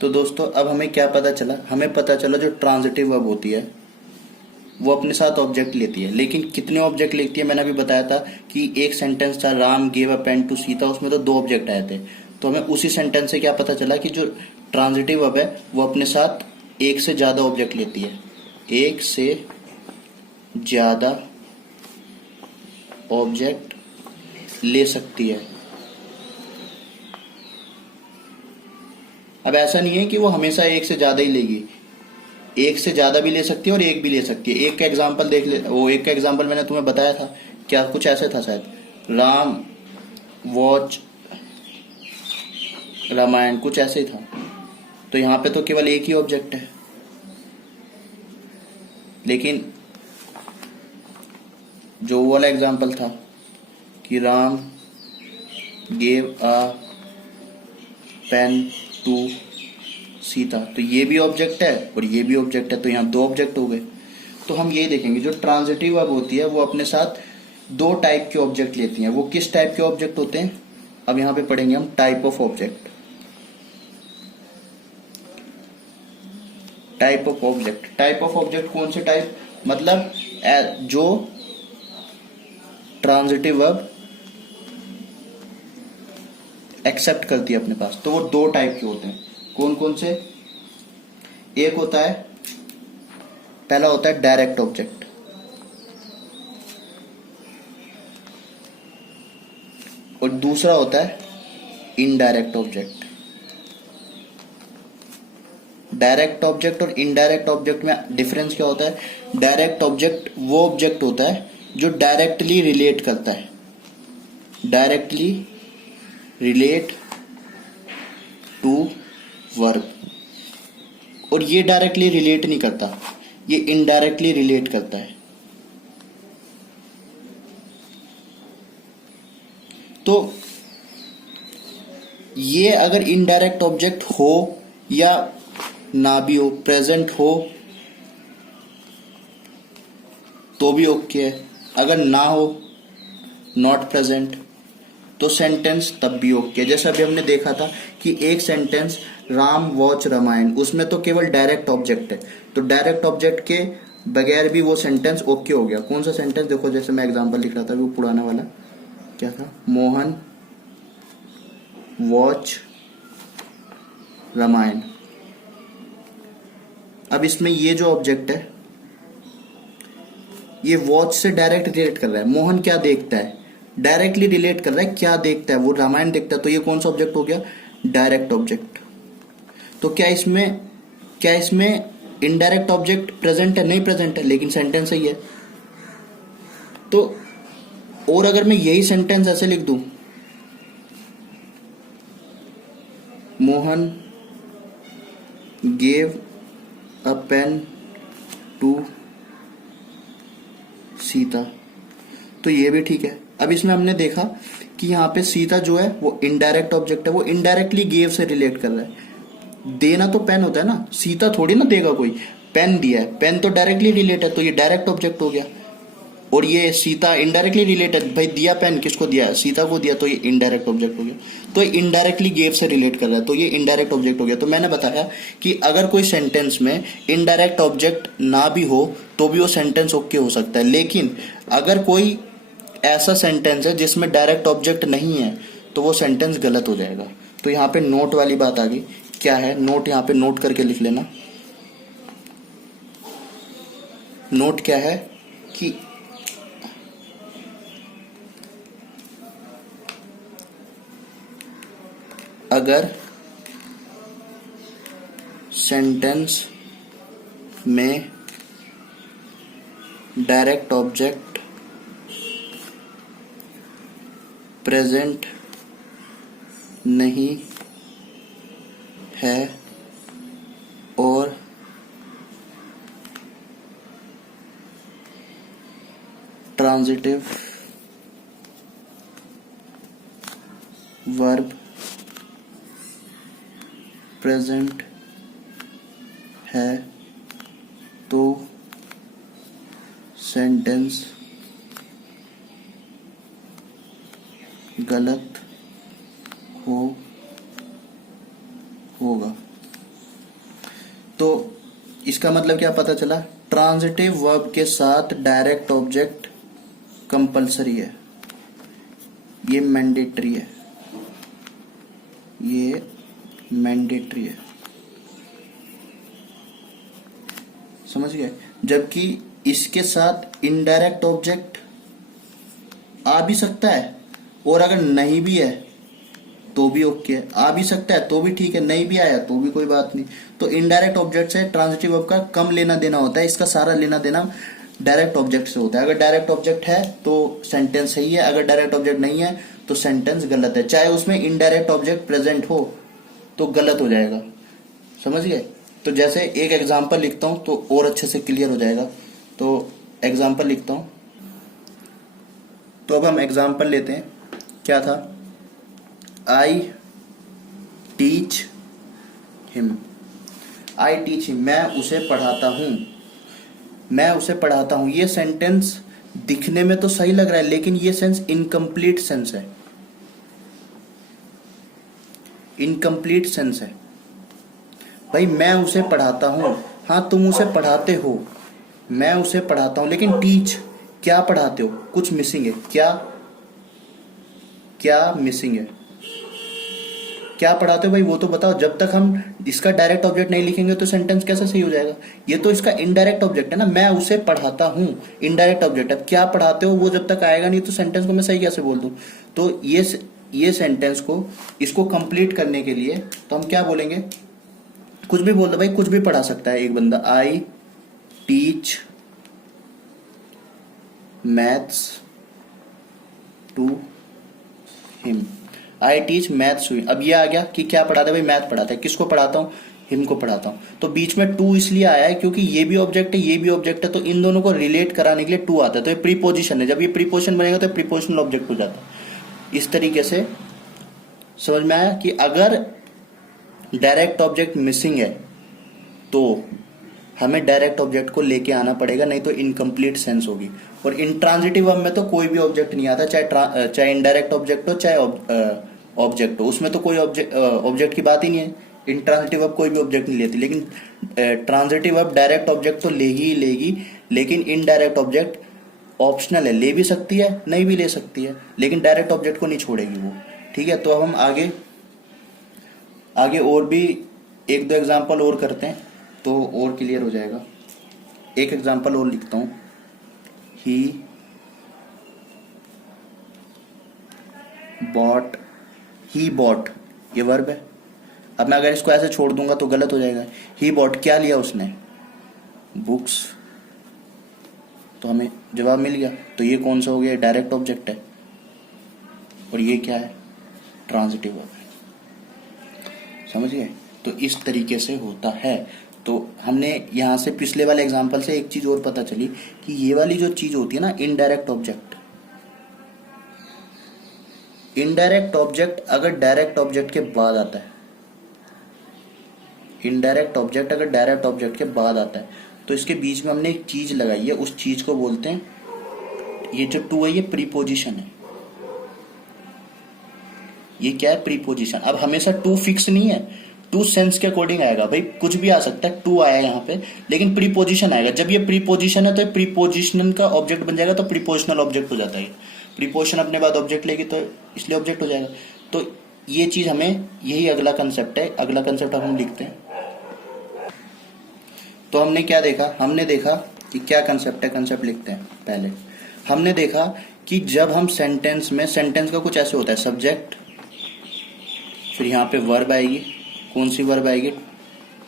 तो दोस्तों अब हमें क्या पता चला, हमें पता चला जो ट्रांजिटिव वर्ब होती है वो अपने साथ ऑब्जेक्ट लेती है। लेकिन कितने ऑब्जेक्ट लेती है मैंने अभी बताया था कि एक सेंटेंस था Ram gave a pen to Sita, उसमें तो 2 ऑब्जेक्ट आए थे। तो हमें उसी सेंटेंस से क्या पता चला कि जो ट्रांजिटिव वर्ब है वो अपने साथ एक से ज्यादा ऑब्जेक्ट लेती है, एक से ज्यादा ऑब्जेक्ट ले सकती है। अब ऐसा नहीं है कि वो हमेशा एक से ज्यादा ही लेगी, एक से ज्यादा भी ले सकती है और एक भी ले सकती है। एक का एग्जाम्पल देख ले, वो एक का एग्जाम्पल मैंने तुम्हें बताया था, क्या कुछ ऐसे था शायद, राम वॉच रामायण, कुछ ऐसे ही था। तो यहाँ पे तो केवल एक ही ऑब्जेक्ट है। लेकिन जो वाला एग्जाम्पल था कि Ram gave a pen to Sita, तो ये भी ऑब्जेक्ट है और ये भी ऑब्जेक्ट है, तो यहाँ 2 ऑब्जेक्ट हो गए। तो हम ये देखेंगे जो ट्रांजिटिव वर्ब होती है वो अपने साथ 2 टाइप के ऑब्जेक्ट लेती हैं। वो किस टाइप के ऑब्जेक्ट होते हैं, अब यहाँ पे पढ़ेंगे हम type of object. Type of object, type of object कौन से टाइप, मतलब जो ट्रांजिटिव वर्ब एक्सेप्ट करती है अपने पास, तो वो 2 टाइप के होते हैं। कौन कौन से, एक होता है, पहला होता है डायरेक्ट ऑब्जेक्ट, और दूसरा होता है इनडायरेक्ट ऑब्जेक्ट। डायरेक्ट ऑब्जेक्ट और इनडायरेक्ट ऑब्जेक्ट में डिफरेंस क्या होता है, डायरेक्ट ऑब्जेक्ट वो ऑब्जेक्ट होता है जो डायरेक्टली रिलेट करता है, डायरेक्टली रिलेट टू वर्ब, और ये डायरेक्टली रिलेट नहीं करता, ये इनडायरेक्टली रिलेट करता है। तो ये अगर इनडायरेक्ट ऑब्जेक्ट हो या ना भी हो, प्रेजेंट हो तो भी ओके है, अगर ना हो नॉट प्रेजेंट तो सेंटेंस तब भी ओके है। जैसे अभी हमने देखा था कि एक सेंटेंस राम वॉच रामायण, उसमें तो केवल डायरेक्ट ऑब्जेक्ट है, तो डायरेक्ट ऑब्जेक्ट के बगैर भी वो सेंटेंस ओके हो गया। कौन सा सेंटेंस, देखो जैसे मैं एग्जांपल लिख रहा था वो पुराना वाला, क्या था, मोहन वॉच रामायण। अब इसमें ये जो ऑब्जेक्ट है ये वॉच से डायरेक्ट रिलेट कर रहा है। मोहन क्या देखता है, डायरेक्टली रिलेट कर रहा है, क्या देखता है, वो रामायण देखता है, तो ये कौन सा ऑब्जेक्ट हो गया, डायरेक्ट ऑब्जेक्ट। तो क्या इसमें इनडायरेक्ट ऑब्जेक्ट प्रेजेंट है, नहीं प्रेजेंट है, लेकिन सेंटेंस सही है। तो और अगर मैं यही सेंटेंस ऐसे लिख दूं, Mohan gave a pen to Sita, तो ये भी ठीक है। अब इसमें हमने देखा कि यहाँ पे सीता जो है वो इनडायरेक्ट ऑब्जेक्ट है, वो इनडायरेक्टली गेव से रिलेट कर रहा है। देना तो पेन होता है ना, सीता थोड़ी ना देगा कोई, पेन दिया है, पेन तो डायरेक्टली रिलेट है, तो ये डायरेक्ट ऑब्जेक्ट हो गया। और ये सीता इनडायरेक्टली रिलेटेड, भाई दिया पेन किसको दिया, सीता को दिया, तो ये इनडायरेक्ट ऑब्जेक्ट हो गया। तो ये इनडायरेक्टली गेव से रिलेट कर रहा है, तो ये इनडायरेक्ट ऑब्जेक्ट हो गया। तो मैंने बताया कि अगर कोई सेंटेंस में इनडायरेक्ट ऑब्जेक्ट ना भी हो तो भी वो सेंटेंस ओके हो सकता है। लेकिन अगर कोई ऐसा सेंटेंस है जिसमें डायरेक्ट ऑब्जेक्ट नहीं है तो वो सेंटेंस गलत हो जाएगा। तो यहाँ पे नोट वाली बात आ गई, क्या है नोट, यहाँ पे नोट करके लिख लेना। नोट क्या है कि अगर सेंटेंस में डायरेक्ट ऑब्जेक्ट प्रेजेंट नहीं है और ट्रांजिटिव वर्ब प्रेजेंट है तो सेंटेंस गलत होगा। तो इसका मतलब क्या पता चला, ट्रांजिटिव वर्ब के साथ डायरेक्ट ऑब्जेक्ट कंपलसरी है, ये मैंडेटरी है, ये मैंडेटरी है, समझ गए। जबकि इसके साथ इनडायरेक्ट ऑब्जेक्ट आ भी सकता है, और अगर नहीं भी है तो भी ओके है, आ भी सकता है तो भी ठीक है, नहीं भी आया तो भी कोई बात नहीं। तो इनडायरेक्ट ऑब्जेक्ट से ट्रांजिटिव वर्ब का कम लेना देना होता है, इसका सारा लेना देना डायरेक्ट ऑब्जेक्ट से होता है। अगर डायरेक्ट ऑब्जेक्ट है तो सेंटेंस सही है, अगर डायरेक्ट ऑब्जेक्ट नहीं है तो सेंटेंस गलत है, चाहे उसमें इनडायरेक्ट ऑब्जेक्ट प्रेजेंट हो तो गलत हो जाएगा, समझ गए। तो जैसे एक एग्जाम्पल लिखता हूं तो और अच्छे से क्लियर हो जाएगा। तो एग्जाम्पल लिखता हूं, तो अब हम एग्जाम्पल लेते हैं। क्या था, I teach him, I teach him, मैं उसे पढ़ाता हूं, मैं उसे पढ़ाता हूं। ये सेंटेंस दिखने में तो सही लग रहा है, लेकिन ये सेंस इनकम्प्लीट सेंस है, इनकम्प्लीट सेंस है। भाई मैं उसे पढ़ाता हूं, हाँ तुम उसे पढ़ाते हो, मैं उसे पढ़ाता हूं, लेकिन टीच क्या पढ़ाते हो, कुछ मिसिंग है, क्या क्या मिसिंग है, क्या पढ़ाते हो भाई वो तो बताओ। जब तक हम इसका डायरेक्ट ऑब्जेक्ट नहीं लिखेंगे तो सेंटेंस कैसे सही हो जाएगा। ये तो इसका इनडायरेक्ट ऑब्जेक्ट है ना, मैं उसे पढ़ाता हूं, इनडायरेक्ट ऑब्जेक्ट है। क्या पढ़ाते हो वो जब तक आएगा नहीं तो सेंटेंस को मैं सही कैसे बोल दूं। तो ये सेंटेंस को, इसको कंप्लीट करने के लिए तो हम क्या बोलेंगे, कुछ भी बोल दो भाई, कुछ भी पढ़ा सकता है एक बंदा। I teach maths to him, I teach maths to him. अब ये आ गया कि क्या पढ़ाता है भाई, मैथ पढ़ाता है। किसको पढ़ाता हूँ, हिम को पढ़ाता हूँ। तो बीच में टू इसलिए आया है क्योंकि ये भी ऑब्जेक्ट है, ये भी ऑब्जेक्ट है, तो इन दोनों को रिलेट कराने के लिए टू आता है। तो ये प्रीपोजिशन है, जब ये प्रीपोजिशन बनेगा तो प्रीपोजिशनल ऑब्जेक्ट हो जाता है। इस तरीके से समझ में आया कि अगर डायरेक्ट ऑब्जेक्ट मिसिंग है तो हमें डायरेक्ट ऑब्जेक्ट को लेके आना पड़ेगा, नहीं तो इनकम्प्लीट सेंस होगी। और इंट्रांजिटिव वर्ब में तो कोई भी ऑब्जेक्ट नहीं आता, चाहे इनडायरेक्ट ऑब्जेक्ट हो चाहे ऑब्जेक्ट हो, उसमें तो कोई ऑब्जेक्ट की बात ही नहीं है। इंट्रांजिटिव वर्ब कोई भी ऑब्जेक्ट नहीं लेती, लेकिन ट्रांजिटिव वर्ब डायरेक्ट ऑब्जेक्ट तो लेगी, लेकिन इनडायरेक्ट ऑब्जेक्ट ऑप्शनल है, ले भी सकती है नहीं भी ले सकती है, लेकिन डायरेक्ट ऑब्जेक्ट को नहीं छोड़ेगी वो। ठीक है, तो अब हम आगे और भी एक दो एग्जाम्पल और करते हैं तो और क्लियर हो जाएगा। एक एग्जाम्पल और लिखता हूं, ही बॉट, ये वर्ब है। अब मैं अगर इसको ऐसे छोड़ दूंगा तो गलत हो जाएगा। ही बॉट, क्या लिया उसने, बुक्स, तो हमें जवाब मिल गया। तो ये कौन सा हो गया, डायरेक्ट ऑब्जेक्ट है, और ये क्या है, ट्रांजिटिव वर्ब है, समझ गए। तो इस तरीके से होता है। तो हमने यहां से पिछले वाले एग्जाम्पल से एक चीज और पता चली कि ये वाली जो चीज होती है ना, इनडायरेक्ट ऑब्जेक्ट, इनडायरेक्ट ऑब्जेक्ट अगर डायरेक्ट ऑब्जेक्ट के बाद आता है, इनडायरेक्ट ऑब्जेक्ट अगर डायरेक्ट ऑब्जेक्ट के बाद आता है तो इसके बीच में हमने एक चीज लगाई है, उस चीज को बोलते हैं, ये जो टू है ये प्रीपोजिशन है। ये क्या है, प्रीपोजिशन। अब हमेशा टू फिक्स नहीं है, टू सेंस के अकॉर्डिंग आएगा भाई, कुछ भी आ सकता है। टू आया यहाँ पे, लेकिन प्रीपोजिशन आएगा। जब ये प्रीपोजिशन है तो प्रीपोजिशन का ऑब्जेक्ट बन जाएगा, तो प्रीपोजिशनल ऑब्जेक्ट हो जाता है। प्रीपोजिशन अपने बाद ऑब्जेक्ट लेगी तो इसलिए ऑब्जेक्ट हो जाएगा। तो ये चीज हमें, यही अगला कंसेप्ट है। अगला कंसेप्ट हम लिखते हैं। तो हमने क्या देखा, हमने देखा कि क्या कंसेप्ट है, कंसेप्ट लिखते हैं। पहले हमने देखा कि जब हम सेंटेंस में, सेंटेंस का कुछ ऐसे होता है, सब्जेक्ट, फिर यहाँ पे वर्ब आएगी। कौन सी वर्ब आएगी,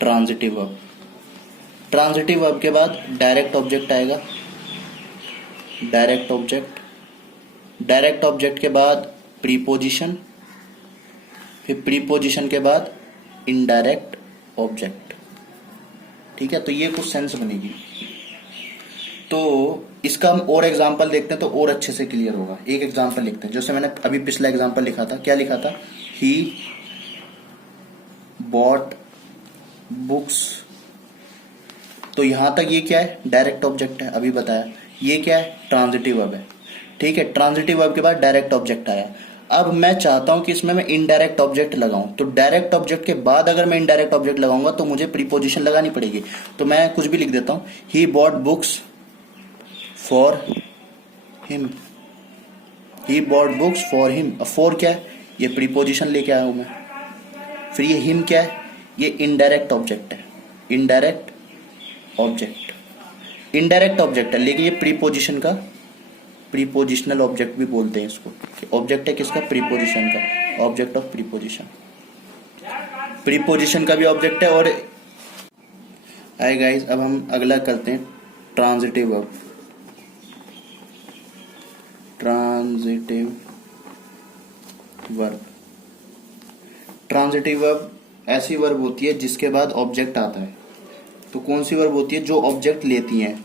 ट्रांजिटिव वर्ब। ट्रांजिटिव वर्ब के बाद डायरेक्ट ऑब्जेक्ट आएगा, डायरेक्ट ऑब्जेक्ट। डायरेक्ट ऑब्जेक्ट के बाद प्रीपोजिशन, फिर प्रीपोजिशन के बाद इनडायरेक्ट ऑब्जेक्ट। ठीक है, तो ये कुछ सेंस बनेगी। तो इसका हम और एग्जांपल देखते हैं तो और अच्छे से क्लियर होगा। एक एग्जांपल लिखते हैं, जैसे मैंने अभी पिछला एग्जांपल लिखा था। क्या लिखा था, ही बॉट बुक्स। तो यहां तक ये क्या है, डायरेक्ट ऑब्जेक्ट है, अभी बताया। ये क्या है, ट्रांजिटिव वर्ब है। ठीक है, ट्रांजिटिव वर्ब के बाद डायरेक्ट ऑब्जेक्ट आया। अब मैं चाहता हूं कि इसमें मैं इनडायरेक्ट ऑब्जेक्ट लगाऊं, तो डायरेक्ट ऑब्जेक्ट के बाद अगर मैं इनडायरेक्ट ऑब्जेक्ट लगाऊंगा तो मुझे प्रीपोजिशन लगानी पड़ेगी। तो मैं कुछ भी लिख देता हूं, he bought books for him, he bought books for him. अब फॉर क्या है, ये प्रीपोजिशन लेके आया हूं मैं। फिर ये हिम क्या है, ये इनडायरेक्ट ऑब्जेक्ट है, इनडायरेक्ट ऑब्जेक्ट, इनडायरेक्ट ऑब्जेक्ट है, लेकिन ये प्रीपोजिशन का, प्रीपोजिशनल ऑब्जेक्ट भी बोलते हैं इसको। ऑब्जेक्ट है किसका, प्रीपोजिशन का, ऑब्जेक्ट ऑफ प्रीपोजिशन, प्रीपोजिशन का भी ऑब्जेक्ट है। और हाय गाइस, अब हम अगला करते हैं transitive verb. Transitive verb, transitive verb ऐसी वर्ब होती है जिसके बाद ऑब्जेक्ट आता है। तो कौन सी वर्ब होती है, जो ऑब्जेक्ट लेती हैं,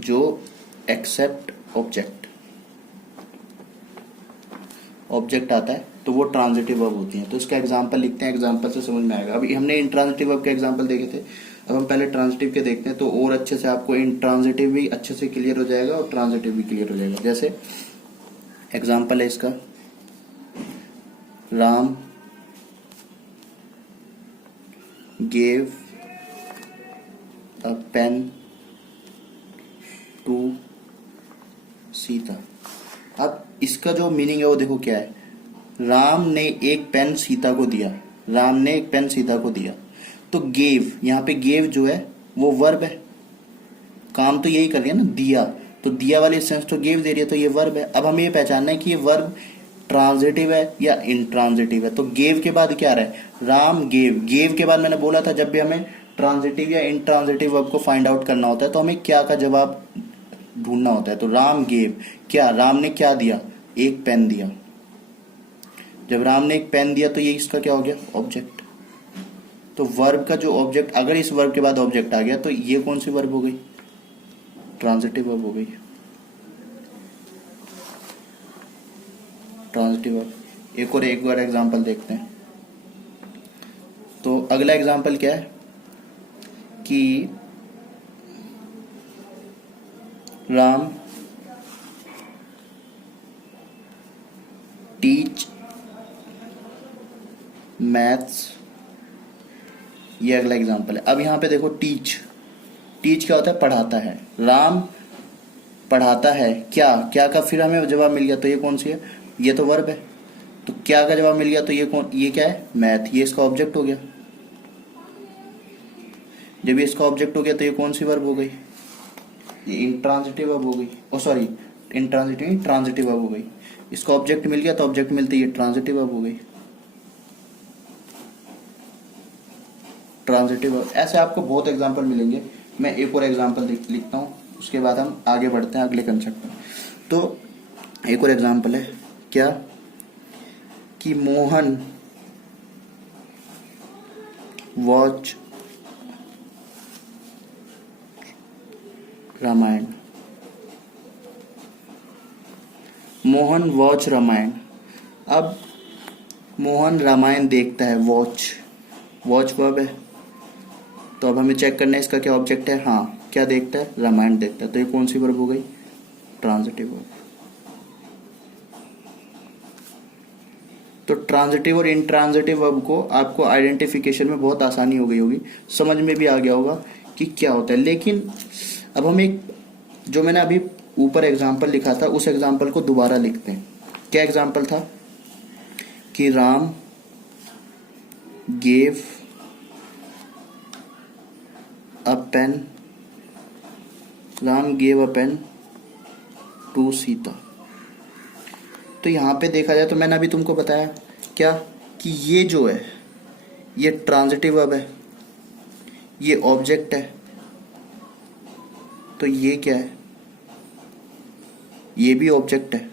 जो एक्सेप्ट ऑब्जेक्ट, ऑब्जेक्ट आता है तो वो ट्रांजिटिव वर्ब होती हैं। तो इसका एग्जांपल लिखते हैं, एग्जांपल से समझ में आएगा। अभी हमने इंट्रांजिटिव वर्ब के एग्जांपल देखे थे, अब हम पहले ट्रांजिटिव के देखते हैं, तो और अच्छे से आपको इंट्रांजिटिव भी अच्छे से क्लियर हो जाएगा और ट्रांजिटिव भी क्लियर हो जाएगा। जैसे एग्जांपल है इसका, Ram gave a pen to Sita. अब इसका जो मीनिंग है वो देखो क्या है, राम ने एक पेन सीता को दिया, राम ने एक पेन सीता को दिया। तो गेव, यहाँ पे गेव जो है वो वर्ब है, काम तो यही कर रही है ना, दिया, तो दिया वाली सेंस तो गेव दे रही है, तो ये वर्ब है। अब हमें ये पहचानना है कि ये वर्ब ट्रांजिटिव है या इंट्रांजिटिव है। तो गेव के बाद क्या रहा है, राम गेव, गेव के बाद मैंने बोला था जब भी हमें ट्रांजिटिव या इंट्रांजिटिव वर्ब को फाइंड आउट करना होता है तो हमें क्या का जवाब ढूंढना होता है। तो राम गेव, क्या राम ने क्या दिया, एक पेन दिया। जब राम ने एक पेन दिया तो ये इसका क्या हो गया, ऑब्जेक्ट। तो वर्ब का जो ऑब्जेक्ट, अगर इस वर्ब के बाद ऑब्जेक्ट आ गया तो ये कौन सी वर्ब हो गई, ट्रांजिटिव वर्ब हो गई, ट्रांजिटिव वर्ब। एक बार एग्जांपल देखते हैं। तो अगला एग्जांपल क्या है कि राम टीच मैथ्स, ये अगला एग्जांपल है। अब यहाँ पे देखो टीच, टीच क्या होता है, पढ़ाता है। राम पढ़ाता है, क्या, क्या का फिर हमें जवाब मिल गया, तो ये कौन सी है, ये तो वर्ब है। तो क्या का जवाब मिल गया, तो ये कौन, ये क्या है, मैथ, ये इसका ऑब्जेक्ट हो गया। जब ये इसका ऑब्जेक्ट हो गया तो ये कौन सी वर्ब हो गई, ये इंट्रांजिटिव वर्ब हो गई। ओ सॉरी, इंट्रांजिटिव, ट्रांजिटिव वर्ब हो गई। इसका ऑब्जेक्ट मिल गया तो ऑब्जेक्ट मिलते ये ट्रांजिटिव वर्ब हो गई, ट्रांजिटिव वर्ब। ऐसे आपको बहुत एग्जांपल मिलेंगे। मैं एक और एग्जांपल लिखता हूँ, उसके बाद हम आगे बढ़ते हैं अगले कंसेप्ट में। तो एक और एग्जांपल है क्या, कि मोहन वॉच रामायण, मोहन वॉच रामायण। अब मोहन रामायण देखता है, वॉच, वॉच वर्ब है। तो अब हमें चेक करना है इसका क्या ऑब्जेक्ट है, हाँ, क्या देखता है, रामायण देखता है। तो ये कौन सी वर्ब हो गई, ट्रांजिटिव वर्ब। तो ट्रांजिटिव और इंट्रांजिटिव वर्ब को आपको आइडेंटिफिकेशन में बहुत आसानी हो गई होगी, समझ में भी आ गया होगा कि क्या होता है। लेकिन अब हम एक, जो मैंने अभी ऊपर एग्जाम्पल लिखा था उस एग्जाम्पल को दोबारा लिखते हैं। क्या एग्जाम्पल था, कि Ram gave a pen, Ram gave a pen to Sita. तो यहां पे देखा जाए तो मैंने अभी तुमको बताया क्या, कि ये जो है ये ट्रांजिटिव वर्ब है, ये ऑब्जेक्ट है, तो ये क्या है, ये भी ऑब्जेक्ट है।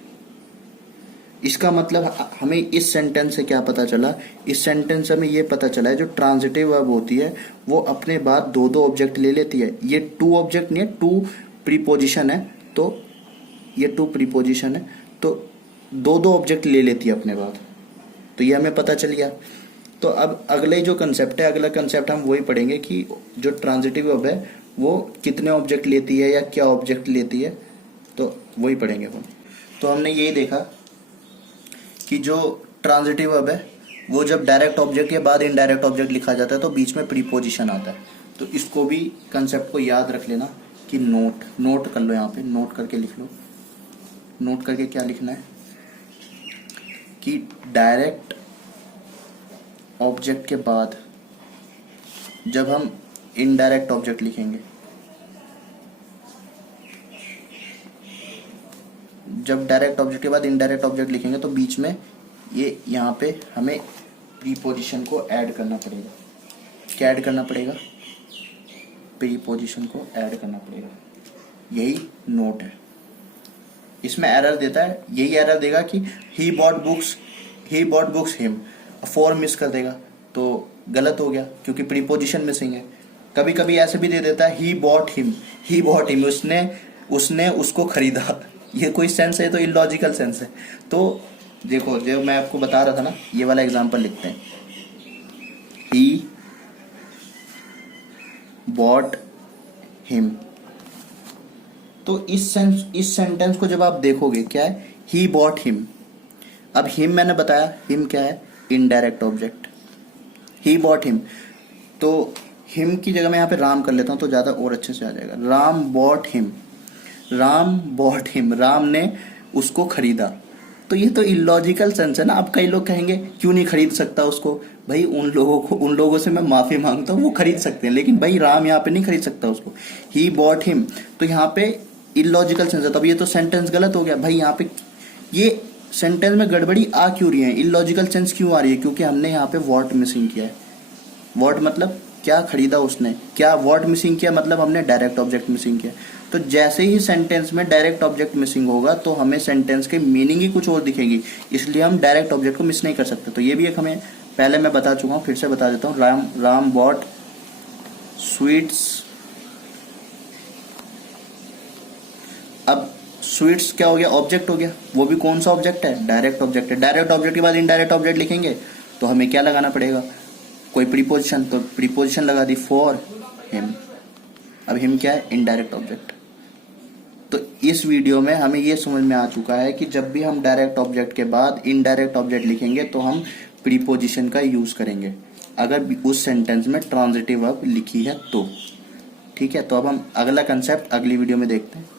इसका मतलब हमें इस सेंटेंस से क्या पता चला, इस सेंटेंस से हमें ये पता चला है जो ट्रांजिटिव वर्ब होती है वो अपने बाद दो दो ऑब्जेक्ट ले लेती है। ये टू ऑब्जेक्ट नहीं है, टू प्रीपोजिशन है, तो ये टू प्रीपोजिशन है, तो दो दो ऑब्जेक्ट ले लेती है अपने बाद। तो ये हमें पता चल गया। तो अब अगले जो कंसेप्ट है, अगला कंसेप्ट हम वही पढ़ेंगे कि जो ट्रांजिटिव वर्ब है वो कितने ऑब्जेक्ट लेती है या क्या ऑब्जेक्ट लेती है, तो वही पढ़ेंगे हम। तो हमने यही देखा कि जो ट्रांजिटिव वर्ब है वो जब डायरेक्ट ऑब्जेक्ट के बाद इनडायरेक्ट ऑब्जेक्ट लिखा जाता है तो बीच में प्रीपोजिशन आता है। तो इसको भी कंसेप्ट को याद रख लेना कि नोट कर लो, यहाँ पे नोट करके लिख लो। नोट करके क्या लिखना है कि डायरेक्ट ऑब्जेक्ट के बाद जब हम इनडायरेक्ट ऑब्जेक्ट लिखेंगे, जब डायरेक्ट ऑब्जेक्ट के बाद इनडायरेक्ट ऑब्जेक्ट लिखेंगे तो बीच में ये यहाँ पे हमें प्रीपोजिशन को ऐड करना पड़ेगा। क्या ऐड करना पड़ेगा? प्रीपोजिशन को ऐड करना पड़ेगा। यही नोट है। इसमें एरर देता है, यही एरर देगा कि he bought books him, for miss कर देगा तो गलत हो गया क्योंकि प्रीपोजिशन मिसिंग है। कभी कभी ऐसे भी दे देता है ही बॉट हिम, उसने उसको खरीदा। ये कोई सेंस है? तो इलॉजिकल सेंस है। तो देखो, जो मैं आपको बता रहा था ना, ये वाला एग्जांपल लिखते हैं, ही बॉट हिम। तो इस सेंटेंस को जब आप देखोगे, क्या है? He bought him. अब हिम मैंने बताया, हिम क्या है? Indirect object. He bought him, तो हिम की जगह मैं यहाँ पे राम कर लेता हूँ तो ज्यादा और अच्छे से आ जाएगा। राम बॉट हिम, राम ने उसको खरीदा। तो ये तो इलॉजिकल सेंस है ना। अब कई लोग कहेंगे क्यों नहीं खरीद सकता उसको? भाई उन लोगों से मैं माफी मांगता हूँ, वो खरीद सकते हैं, लेकिन भाई राम यहाँ पे नहीं खरीद सकता उसको। ही बॉट हिम, तो यहाँ पे इलॉजिकल सेंस है। तब ये तो सेंटेंस गलत हो गया भाई। यहाँ पे ये सेंटेंस में गड़बड़ी आ क्यों रही है, इलॉजिकल सेंस क्यों आ रही है? क्योंकि हमने यहाँ पे वॉट मिसिंग किया है। वॉट मतलब क्या? खरीदा उसने। क्या वॉट मिसिंग किया मतलब हमने डायरेक्ट ऑब्जेक्ट मिसिंग किया। तो जैसे ही सेंटेंस में डायरेक्ट ऑब्जेक्ट मिसिंग होगा तो हमें सेंटेंस के मीनिंग ही कुछ और दिखेगी, इसलिए हम डायरेक्ट ऑब्जेक्ट को मिस नहीं कर सकते। तो ये भी एक हमें पहले मैं बता चुका हूँ, फिर से बता देता हूँ। Ram bought sweets. अब स्वीट्स क्या हो गया? ऑब्जेक्ट हो गया। वो भी कौन सा ऑब्जेक्ट है? डायरेक्ट ऑब्जेक्ट है। डायरेक्ट ऑब्जेक्ट के बाद इनडायरेक्ट ऑब्जेक्ट लिखेंगे तो हमें क्या लगाना पड़ेगा? कोई प्रीपोजिशन, तो प्रीपोजिशन लगा दी फॉर हिम। अब हिम क्या है? Indirect object. तो इस वीडियो में हमें ये समझ में आ चुका है कि जब भी हम डायरेक्ट ऑब्जेक्ट के बाद इनडायरेक्ट ऑब्जेक्ट लिखेंगे तो हम प्रीपोजिशन का यूज करेंगे, अगर उस सेंटेंस में ट्रांजिटिव वर्ब लिखी है तो। ठीक है, तो अब हम अगला कंसेप्ट अगली वीडियो में देखते हैं।